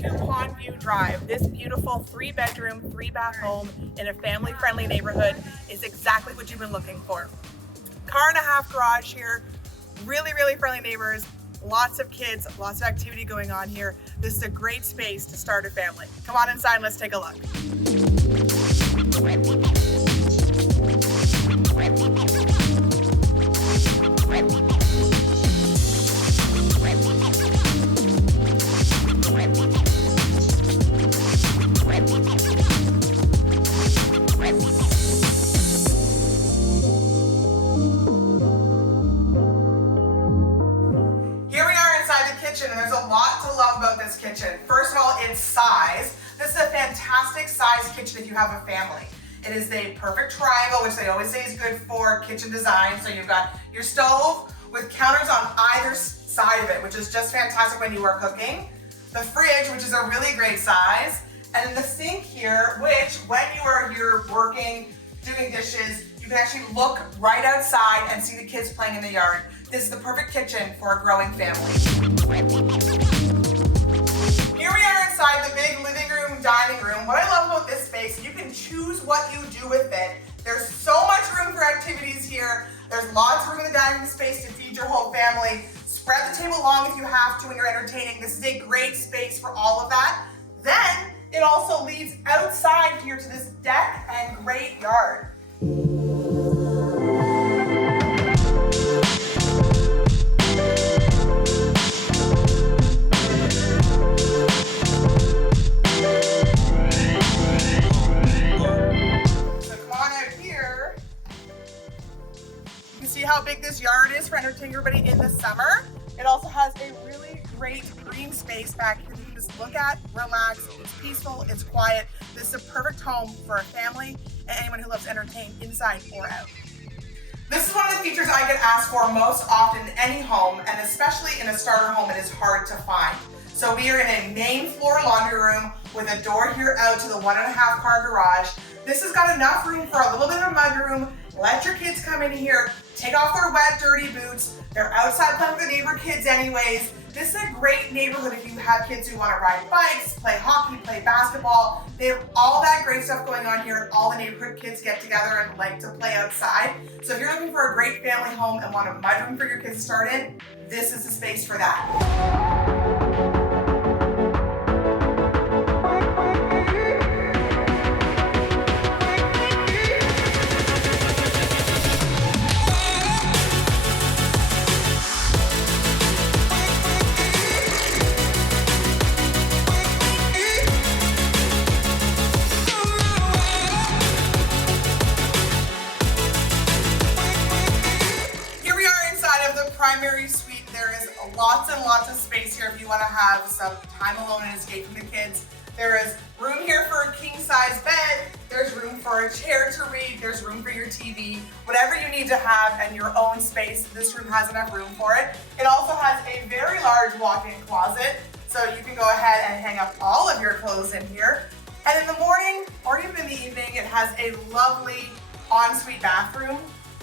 to Pondview Drive. This beautiful 3-bedroom, 3-bath home in a family-friendly neighborhood is exactly what you've been looking for. Car and a half garage here, really friendly neighbors, lots of kids, lots of activity going on here. This is a great space to start a family. Come on inside and let's take a look. And there's a lot to love about this kitchen. First of all, its size. This is a fantastic size kitchen if you have a family. It is a perfect triangle, which they always say is good for kitchen design. So you've got your stove with counters on either side of it, which is just fantastic when you are cooking. The fridge, which is a really great size. And then the sink here, which when you are here working, doing dishes, you can actually look right outside and see the kids playing in the yard. This is the perfect kitchen for a growing family. Here we are inside the big living room, dining room. What I love about this space, you can choose what you do with it. There's so much room for activities here. There's lots of room in the dining room space to feed your whole family. Spread the table long if you have to when you're entertaining. This is a great space for all of that. Then it also leads outside here to this deck and great yard. See how big this yard is for entertaining everybody in the summer. It also has a really great green space back here that you can just look at, relax. It's peaceful, it's quiet. This is a perfect home for a family and anyone who loves to entertain inside or out. This is one of the features I get asked for most often in any home, and especially in a starter home, it is hard to find. So we are in a main floor laundry room with a door here out to the 1.5 car garage. This has got enough room for a little bit of a mudroom. Let your kids come in here, take off their wet, dirty boots. They're outside playing with the neighbor kids anyways. This is a great neighborhood if you have kids who want to ride bikes, play hockey, play basketball. They have all that great stuff going on here. All the neighborhood kids get together and like to play outside. So if you're looking for a great family home and want a mudroom for your kids to start in, this is the space for that. Primary suite. There is lots and lots of space here if you want to have some time alone and escape from the kids. There is room here for a king-size bed. There's room for a chair to read. There's room for your TV. Whatever you need to have and your own space, this room has enough room for it. It also has a very large walk-in closet, so you can go ahead and hang up all of your clothes in here. And in the morning or even in the evening, it has a lovely ensuite bathroom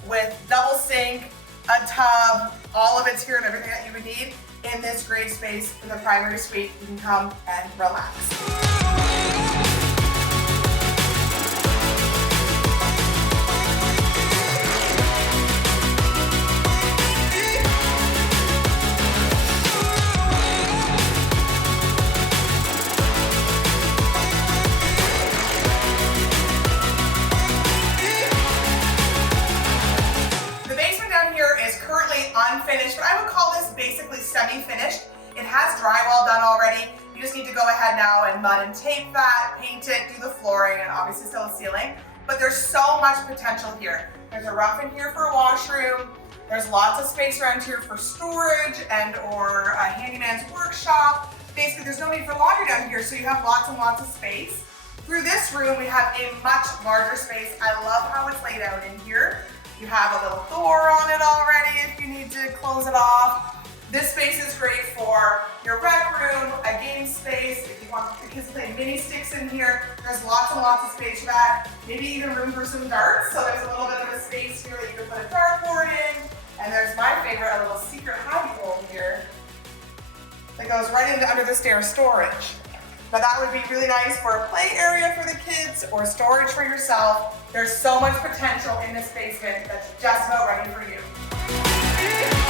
with double sink, a tub, all of it's here and everything that you would need in this great space for the primary suite. You can come and relax. Unfinished, but I would call this basically semi-finished. It has drywall done already. You just need to go ahead now and mud and tape that, paint it, do the flooring, and obviously still the ceiling. But there's so much potential here. There's a roof in here for a washroom. There's lots of space around here for storage and or a handyman's workshop. Basically, there's no need for laundry down here, so you have lots and lots of space. Through this room, we have a much larger space. I love how it's laid out in here. You have a little door on it already if you need to close it off. This space is great for your rec room, a game space. If you want the kids to play mini sticks in here, there's lots and lots of space for that. Maybe even room for some darts. So there's a little bit of a space here that you can put a dartboard in. And there's my favorite, a little secret hobby hole here that goes right into under the stair storage. Now that would be really nice for a play area for the kids or storage for yourself. There's so much potential in this basement that's just about ready for you.